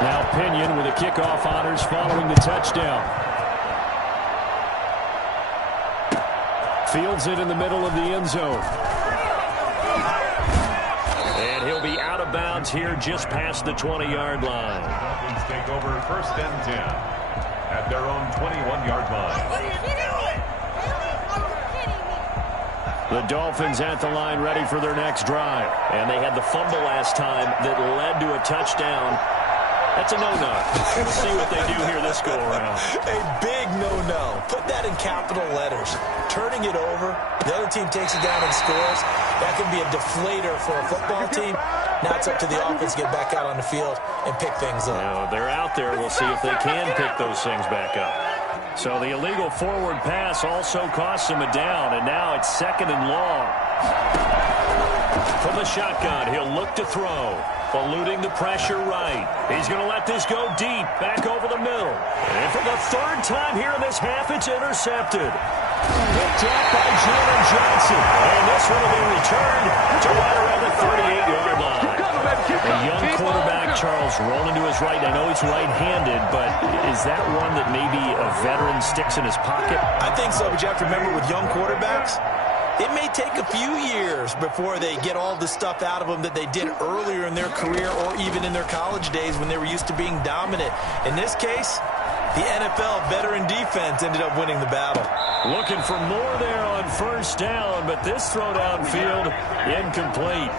Now Pinion with the kickoff honors following the touchdown. Fields it in the middle of the end zone. And he'll be out of bounds here just past the 20-yard line. Dolphins take over 1st and 10 at their own 21-yard line. The Dolphins at the line ready for their next drive. And they had the fumble last time that led to a touchdown. That's a no-no. We'll see what they do here this go-around. A big no-no. Put that in capital letters. Turning it over, the other team takes it down and scores. That can be a deflator for a football team. Now it's up to the offense to get back out on the field and pick things up. Now, they're out there. We'll see if they can pick those things back up. So the illegal forward pass also costs him a down, and now it's 2nd and long. From the shotgun, he'll look to throw. Eluding the pressure right. He's going to let this go deep, back over the middle. And for the 3rd time here in this half, it's intercepted. Picked off by Jalen Johnson. And this one will be returned to right around the 38-yard line. A young quarterback, Charles, rolling to his right. I know he's right-handed, but is that one that maybe a veteran sticks in his pocket? I think so, but you have to remember with young quarterbacks, it may take a few years before they get all the stuff out of them that they did earlier in their career or even in their college days when they were used to being dominant. In this case, the NFL veteran defense ended up winning the battle. Looking for more there on 1st down, but this throw downfield incomplete.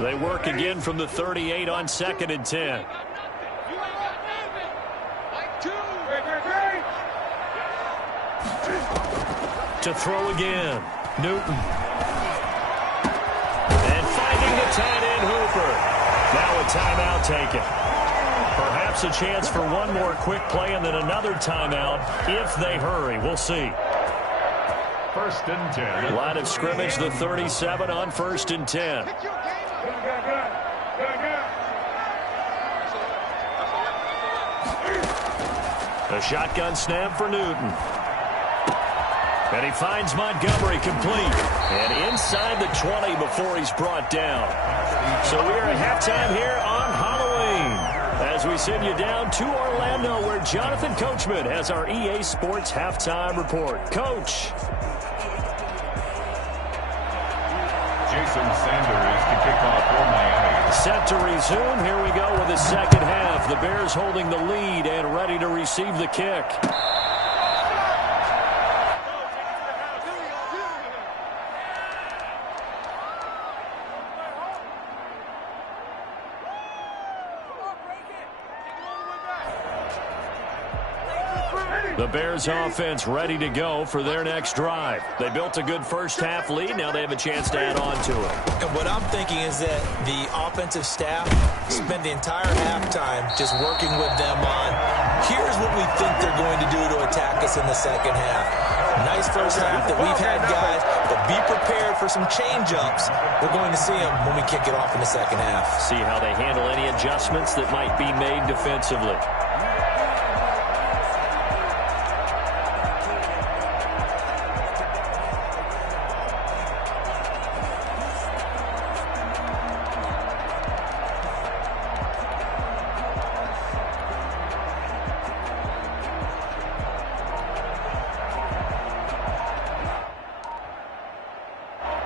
They work again from the 38 on 2nd and 10. To throw again, Newton. And finding the tight end Hooper. Now a timeout taken. Perhaps a chance for one more quick play and then another timeout if they hurry. We'll see. 1st and 10. Line of scrimmage, the 37 on 1st and 10. A shotgun snap for Newton. And he finds Montgomery complete. And inside the 20 before he's brought down. So we are at halftime here on Halloween. As we send you down to Orlando, where Jonathan Coachman has our EA Sports Halftime Report. Coach. Jason Sanders to kick off for Miami. Set to resume. Here we go with the 2nd half. The Bears holding the lead and ready to receive the kick. The Bears offense ready to go for their next drive. They built a good 1st half lead. Now they have a chance to add on to it. And what I'm thinking is that the offensive staff spent the entire halftime just working with them on, here's what we think they're going to do to attack us in the 2nd half. Nice 1st half that we've had, guys, but be prepared for some change-ups. We're going to see them when we kick it off in the 2nd half. See how they handle any adjustments that might be made defensively.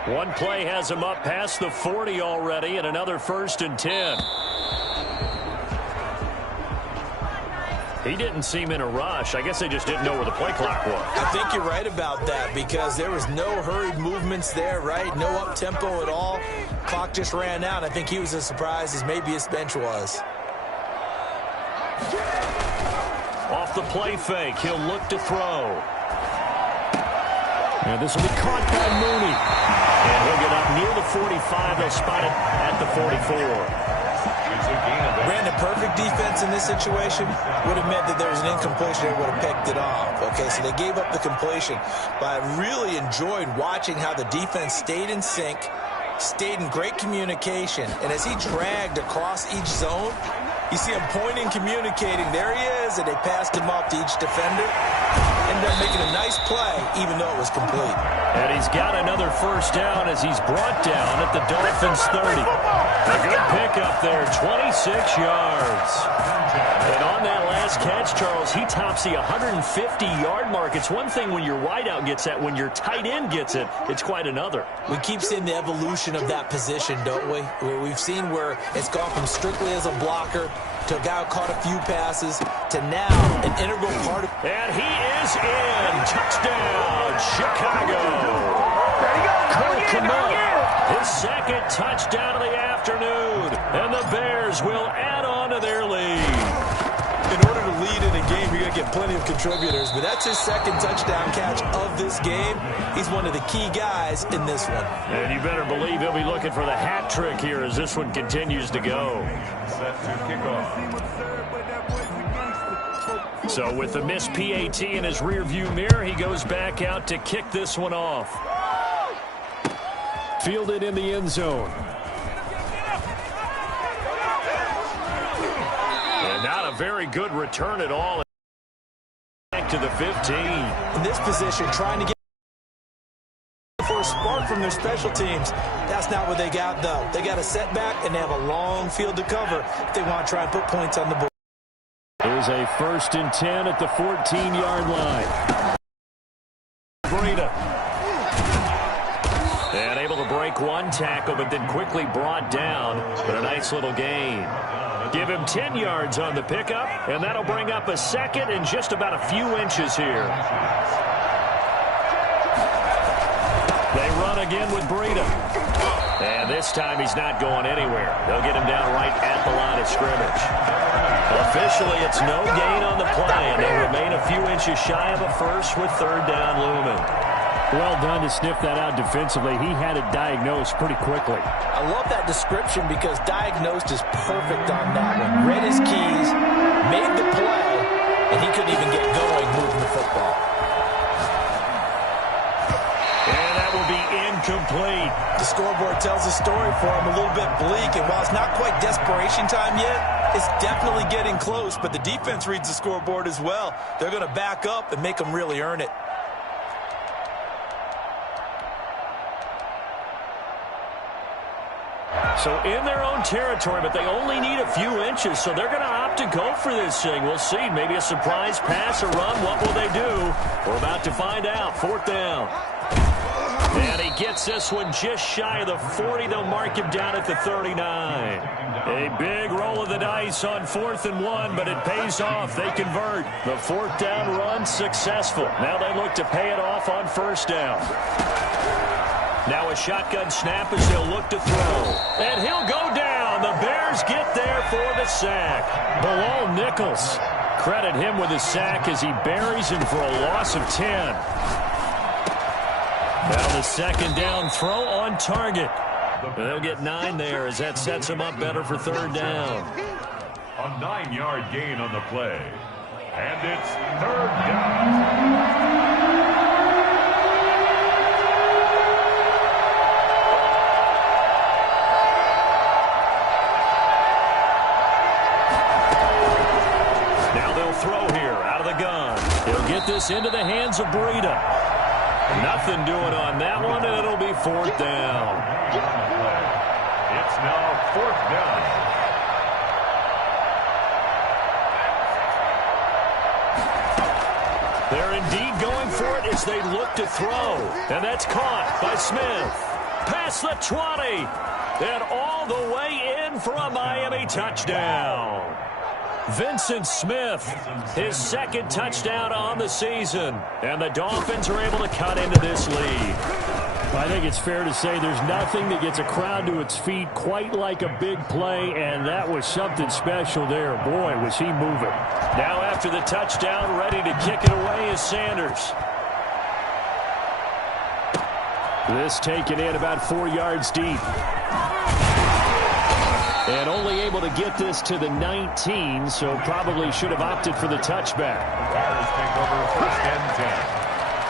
One play has him up past the 40 already, and another 1st and 10. He didn't seem in a rush. I guess they just didn't know where the play clock was. I think you're right about that because there was no hurried movements there, right? No up-tempo at all. Clock just ran out. I think he was as surprised as maybe his bench was. Off the play fake, he'll look to throw. And this will be caught by Mooney. And he'll get up near the 45. They'll spot it at the 44. Brandon, perfect defense in this situation would have meant that there was an incompletion. They would have picked it off. Okay, so they gave up the completion. But I really enjoyed watching how the defense stayed in sync, stayed in great communication. And as he dragged across each zone, you see him pointing, communicating. There he is, and they passed him off to each defender. Ended up making a nice play, even though it was complete. And he's got another first down as he's brought down at the Dolphins' 30. A good pickup there, 26 yards. And on that last catch, Charles, he tops the 150-yard mark. It's one thing when your wideout gets that. When your tight end gets it, it's quite another. We keep seeing the evolution of that position, don't we? Where we've seen where it's gone from strictly as a blocker to a guy who caught a few passes to now an integral part of... And he is in. Touchdown, Chicago. His second touchdown of the afternoon. And the Bears will add on to their lead. In order to lead in a game, you're going to get plenty of contributors, but that's his second touchdown catch of this game. He's one of the key guys in this one. And you better believe he'll be looking for the hat trick here as this one continues to go. Set to kick off. So with the missed PAT in his rearview mirror, he goes back out to kick this one off. Fielded in the end zone. And not a very good return at all. Back to the 15. In this position, trying to get for a spark from their special teams. That's not what they got, though. They got a setback, and they have a long field to cover if they want to try and put points on the board. Here's a 1st and 10 at the 14-yard line. Breida. And able to break one tackle, but then quickly brought down. But a nice little gain. Give him 10 yards on the pickup, and that'll bring up a second and just about a few inches here. They run again with Breida. And this time he's not going anywhere. They'll get him down right at the line of scrimmage. Officially, it's no gain on the play, and they'll remain a few inches shy of a first with 3rd down looming. Well done to sniff that out defensively. He had it diagnosed pretty quickly. I love that description because diagnosed is perfect on that one. Read his keys, made the play, and he couldn't even get going moving the football. And that will be incomplete. The scoreboard tells a story for him, a little bit bleak, and while it's not quite desperation time yet, it's definitely getting close, but the defense reads the scoreboard as well. They're going to back up and make them really earn it. So in their own territory, but they only need a few inches, so they're going to opt to go for this thing. We'll see. Maybe a surprise pass or run. What will they do? We're about to find out. 4th down. And he gets this one just shy of the 40. They'll mark him down at the 39. A big roll of the dice on 4th and 1, but it pays off. They convert. The 4th down run successful. Now they look to pay it off on 1st down. Now a shotgun snap as they'll look to throw. And he'll go down. The Bears get there for the sack. Bilal Nichols. Credit him with a sack as he buries him for a loss of 10. Now the 2nd down throw on target. They'll get 9 there as that sets them up better for 3rd down. A 9-yard gain on the play. And it's 3rd down. Throw here out of the gun. He'll get this into the hands of Breida. Nothing doing on that one, and it'll be 4th down. It's now 4th down. They're indeed going for it as they look to throw. And that's caught by Smith. Past the 20. And all the way in for a Miami touchdown. Vincent Smith, his 2nd touchdown on the season. And the Dolphins are able to cut into this lead. I think it's fair to say there's nothing that gets a crowd to its feet quite like a big play, and that was something special there. Boy, was he moving. Now after the touchdown, ready to kick it away is Sanders. This taken in about 4 yards deep. And only able to get this to the 19, so probably should have opted for the touchback. Bears take over 1st and 10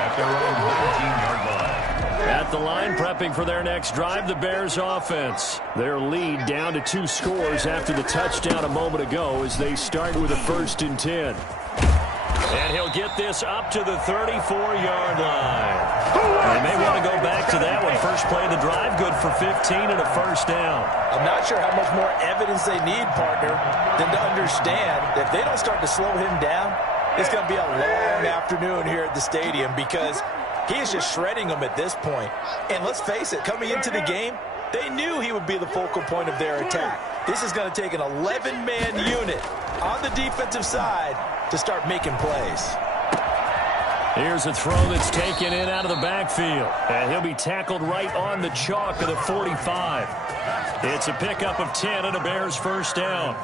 at their own 19-yard line. At the line, prepping for their next drive, the Bears offense. Their lead down to 2 scores after the touchdown a moment ago as they start with a 1st and 10. And he'll get this up to the 34-yard line. They may want to go back to that one. First play of the drive, good for 15 and a 1st down. I'm not sure how much more evidence they need, partner, than to understand that if they don't start to slow him down, it's going to be a long afternoon here at the stadium because he is just shredding them at this point. And let's face it, coming into the game, they knew he would be the focal point of their attack. This is going to take an 11-man unit on the defensive side to start making plays. Here's a throw that's taken in out of the backfield. And he'll be tackled right on the chalk of the 45. It's a pickup of 10 and a Bears 1st down.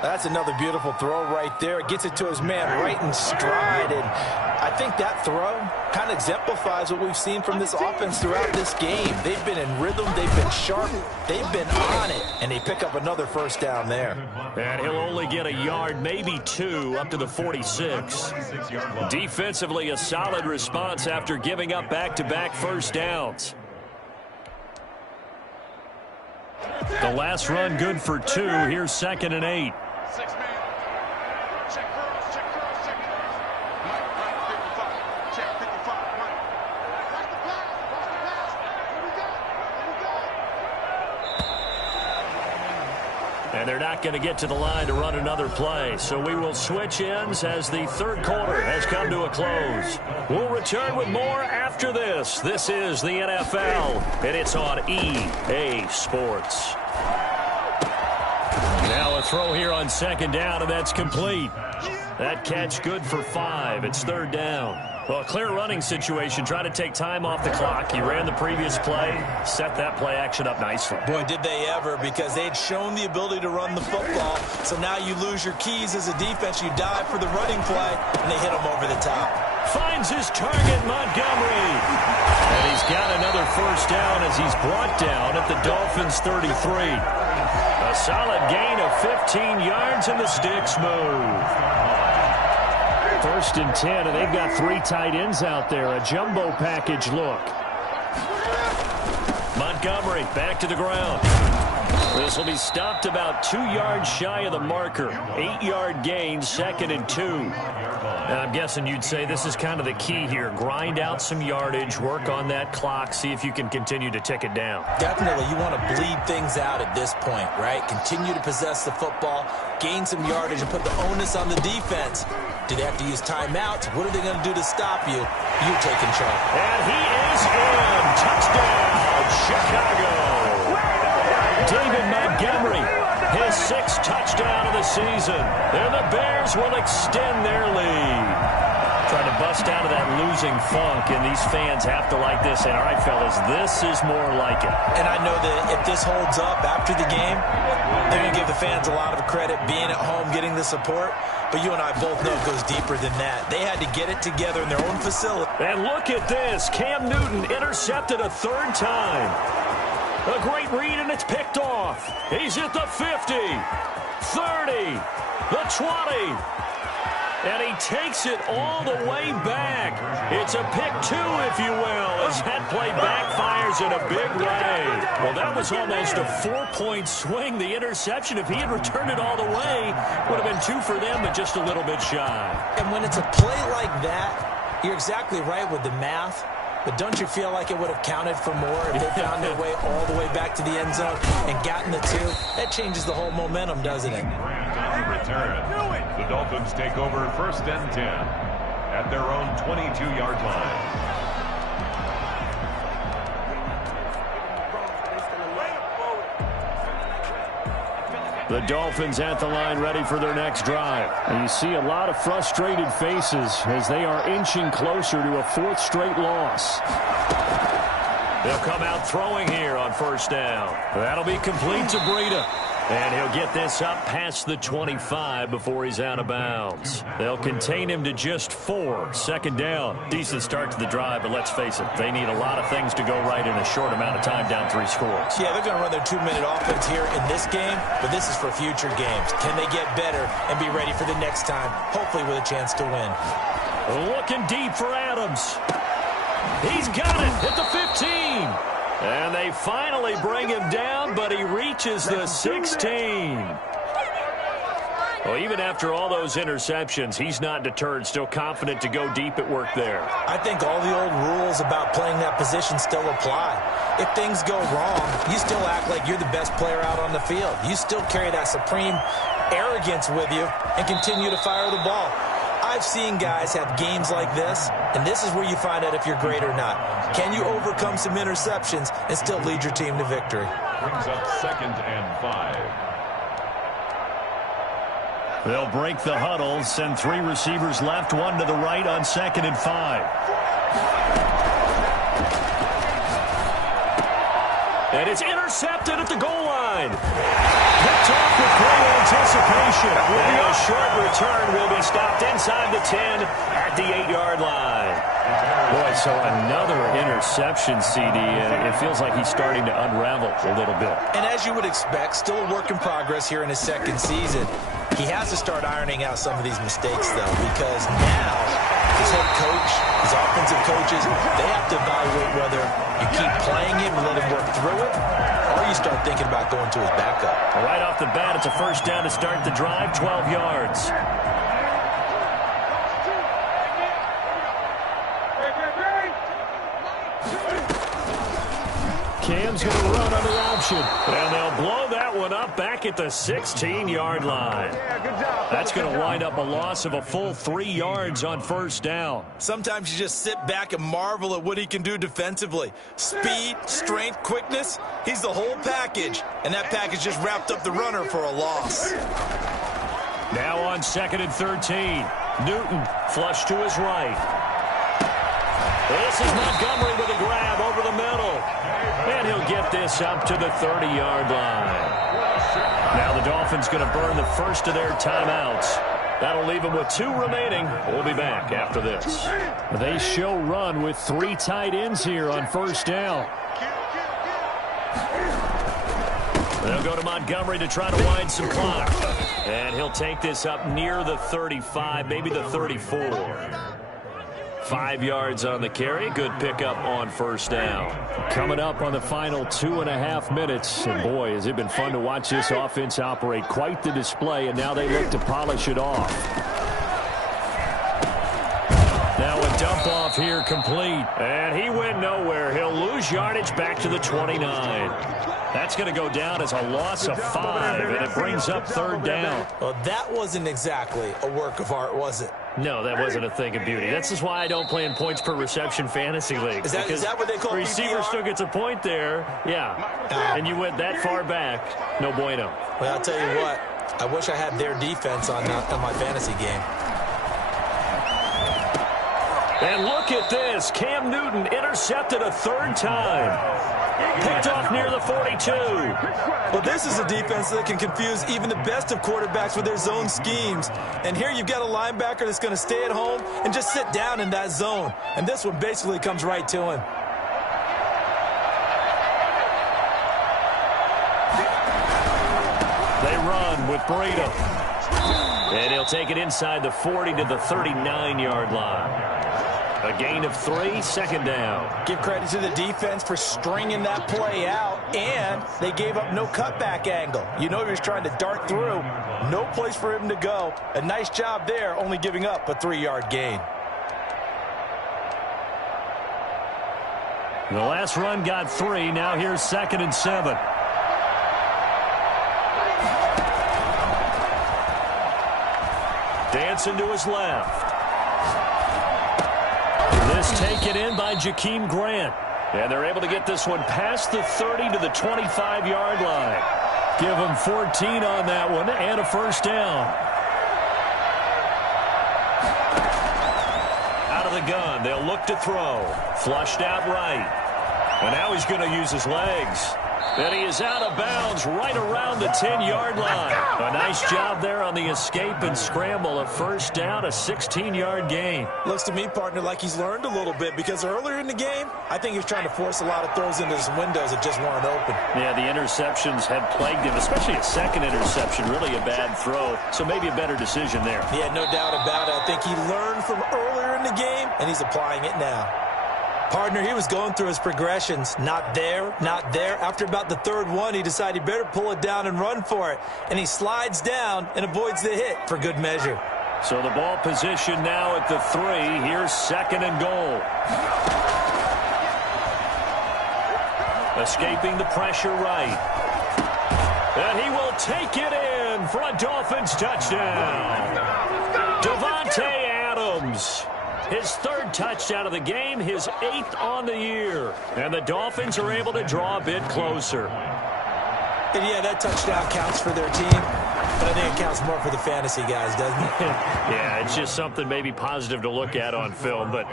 That's another beautiful throw right there. It gets it to his man right in stride. And I think that throw kind of exemplifies what we've seen from this offense throughout this game. They've been in rhythm. They've been sharp. They've been on it. And they pick up another 1st down there. And he'll only get a yard, maybe 2, up to the 46. Defensively, a solid response after giving up back-to-back 1st downs. The last run good for 2. Here's 2nd and 8. And they're not going to get to the line to run another play. So we will switch ends as the 3rd quarter has come to a close. We'll return with more after this. This is the NFL, and it's on EA Sports. Now a throw here on 2nd down, and that's complete. That catch good for 5. It's 3rd down. Well, a clear running situation. Try to take time off the clock. He ran the previous play, set that play action up nicely. Boy, did they ever, because they'd shown the ability to run the football. So now you lose your keys as a defense. You dive for the running play, and they hit him over the top. Finds his target, Montgomery. And he's got another 1st down as he's brought down at the Dolphins' 33. A solid gain of 15 yards, and the sticks move. 1st and 10, and they've got 3 tight ends out there. A jumbo package look. Montgomery back to the ground. This will be stopped about 2 yards shy of the marker. 8-yard gain, 2nd and 2. And I'm guessing you'd say this is kind of the key here. Grind out some yardage, work on that clock, see if you can continue to tick it down. Definitely. You want to bleed things out at this point, right? Continue to possess the football, gain some yardage, and put the onus on the defense. Do they have to use timeouts? What are they going to do to stop you? You take control. And he is in. Touchdown, Chicago. David Montgomery, his 6th touchdown of the season. And the Bears will extend their lead. Trying to bust out of that losing funk, and these fans have to like this. And all right, fellas, this is more like it. And I know that if this holds up after the game, they're going to give the fans a lot of credit being at home, getting the support. But you and I both know it goes deeper than that. They had to get it together in their own facility. And look at this. Cam Newton intercepted a 3rd time. A great read, and it's picked off. He's at the 50, 30, the 20. And he takes it all the way back. It's a pick 2, if you will, as that play backfires in a big way. Well, that was almost a 4-point swing. The interception, if he had returned it all the way, would have been 2 for them, but just a little bit shy. And when it's a play like that, you're exactly right with the math. But don't you feel like it would have counted for more if they found their way all the way back to the end zone and gotten the 2? That changes the whole momentum, doesn't it? Return. The Dolphins take over 1st and 10 at their own 22-yard line. The Dolphins at the line ready for their next drive. And you see a lot of frustrated faces as they are inching closer to a 4th straight loss. They'll come out throwing here on 1st down. That'll be complete to Breida. And he'll get this up past the 25 before he's out of bounds. They'll contain him to just 4. 2nd down. Decent start to the drive, but let's face it, they need a lot of things to go right in a short amount of time, down 3 scores. Yeah, they're going to run their 2-minute offense here in this game, but this is for future games. Can they get better and be ready for the next time, hopefully with a chance to win? Looking deep for Adams. He's got it at the 15. And they finally bring him down, but he reaches the 16. Well, even after all those interceptions, he's not deterred, still confident to go deep at work there. I think all the old rules about playing that position still apply. If things go wrong, you still act like you're the best player out on the field. You still carry that supreme arrogance with you and continue to fire the ball. I've seen guys have games like this, and this is where you find out if you're great or not. Can you overcome some interceptions and still lead your team to victory? Brings up 2nd and 5. They'll break the huddle, send 3 receivers left, 1 to the right on 2nd and 5. And it's intercepted at the goal line. Picked off with great anticipation. Will be a short return. Will be stopped inside the 10 at the 8-yard line. Boy, so another interception, CD, and it feels like he's starting to unravel a little bit. And as you would expect, still a work in progress here in his 2nd season. He has to start ironing out some of these mistakes, though, because now his head coach, his offensive coaches, they have to evaluate whether you keep playing him and let him work through it, or you start thinking about going to his backup. Right off the bat, it's a first down to start the drive, 12 yards. Cam's going to run under option. And they'll blow that one up back at the 16-yard line. That's going to wind up a loss of a full 3 yards on first down. Sometimes you just sit back and marvel at what he can do defensively. Speed, strength, quickness, he's the whole package. And that package just wrapped up the runner for a loss. Now on 2nd and 13. Newton flush to his right. This is Montgomery with a grab over the middle. And he'll get this up to the 30-yard line. Now the Dolphins going to burn the first of their timeouts. That'll leave them with 2 remaining. We'll be back after this. They show run with 3 tight ends here on first down. They'll go to Montgomery to try to wind some clock. And he'll take this up near the 35, maybe the 34. 5 yards on the carry. Good pickup on first down. Coming up on the final 2.5 minutes. And boy, has it been fun to watch this offense operate. Quite the display, and now they look to polish it off. Now a dump off here complete. And he went nowhere. He'll lose yardage back to the 29. That's going to go down as a loss of 5, and it brings up 3rd down. Well, that wasn't exactly a work of art, was it? No, that wasn't a thing of beauty. That's just why I don't play in points per reception fantasy leagues. Is that what they call receiver PPR? still gets a point there, yeah. And you went that far back, no bueno. Well, I'll tell you what. I wish I had their defense on my fantasy game. And look at this. Cam Newton intercepted a 3rd time. Picked off near the 42. Well, this is a defense that can confuse even the best of quarterbacks with their zone schemes. And here you've got a linebacker that's going to stay at home and just sit down in that zone. And this one basically comes right to him. They run with Breda. And he'll take it inside the 40 to the 39-yard line. A gain of 3, 2nd down. Give credit to the defense for stringing that play out, and they gave up no cutback angle. You know he was trying to dart through. No place for him to go. A nice job there, only giving up a 3-yard gain. The last run got 3. Now here's 2nd and 7. Dancing to his left. This taken in by Jakeem Grant. And they're able to get this one past the 30 to the 25-yard line. Give him 14 on that one and a first down. Out of the gun, they'll look to throw. Flushed out right. And now he's going to use his legs. And he is out of bounds right around the 10-yard line. A nice job there on the escape and scramble. A first down, a 16-yard gain. Looks to me, partner, like he's learned a little bit, because earlier in the game, I think he was trying to force a lot of throws into some windows that just weren't open. Yeah, the interceptions had plagued him, especially a second interception, really a bad throw. So maybe a better decision there. Yeah, no doubt about it. I think he learned from earlier in the game, and he's applying it now. Partner, he was going through his progressions. Not there, not there. After about the third one, he decided he better pull it down and run for it. And he slides down and avoids the hit for good measure. So the ball position now at the 3. Here's 2nd and goal. Escaping the pressure right. And he will take it in for a Dolphins touchdown. Davante Adams. His 3rd touchdown of the game, his 8th on the year. And the Dolphins are able to draw a bit closer. And yeah, that touchdown counts for their team. But I think it counts more for the fantasy guys, doesn't it? Yeah, it's just something maybe positive to look at on film. But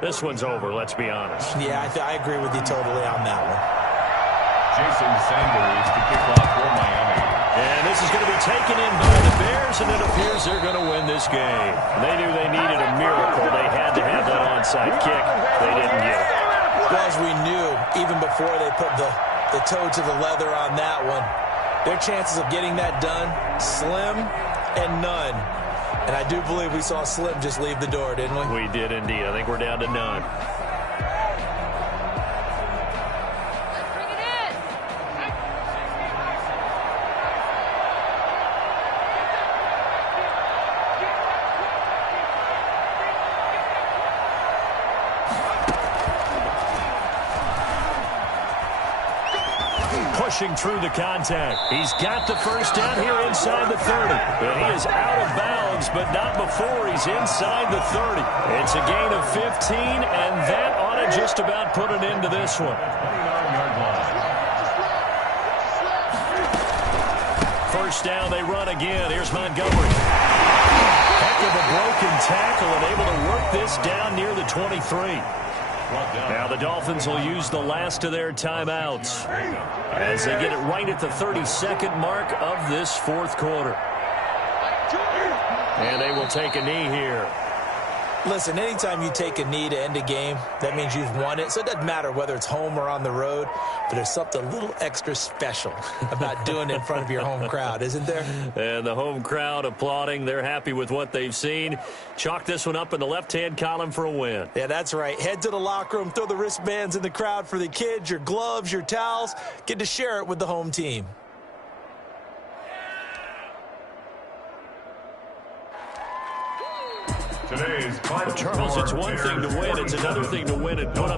this one's over, let's be honest. Yeah, I agree with you totally on that one. Jason Sanders to kick off for Miami. And this is going to be taken in by the Bears, and it appears they're going to win this game. They knew they needed a miracle. They had to have that onside kick. They didn't get it. Well, as we knew, even before they put the toe to the leather on that one, their chances of getting that done, slim and none. And I do believe we saw Slim just leave the door, didn't we? We did indeed. I think we're down to none. Pushing through the contact. He's got the first down here inside the 30. But he is out of bounds, but not before he's inside the 30. It's a gain of 15, and that ought to just about put an end to this one. 29-yard line. First down, they run again. Here's Montgomery. Heck of a broken tackle and able to work this down near the 23. Now the Dolphins will use the last of their timeouts as they get it right at the 32nd mark of this 4th quarter. And they will take a knee here. Listen, anytime you take a knee to end a game, that means you've won it. So it doesn't matter whether it's home or on the road, but there's something a little extra special about doing it in front of your home crowd, isn't there? And the home crowd applauding. They're happy with what they've seen. Chalk this one up in the left-hand column for a win. Yeah, that's right. Head to the locker room, throw the wristbands in the crowd for the kids, your gloves, your towels. Get to share it with the home team. Today's final Charles, it's one thing to win. It's another thing to win and put up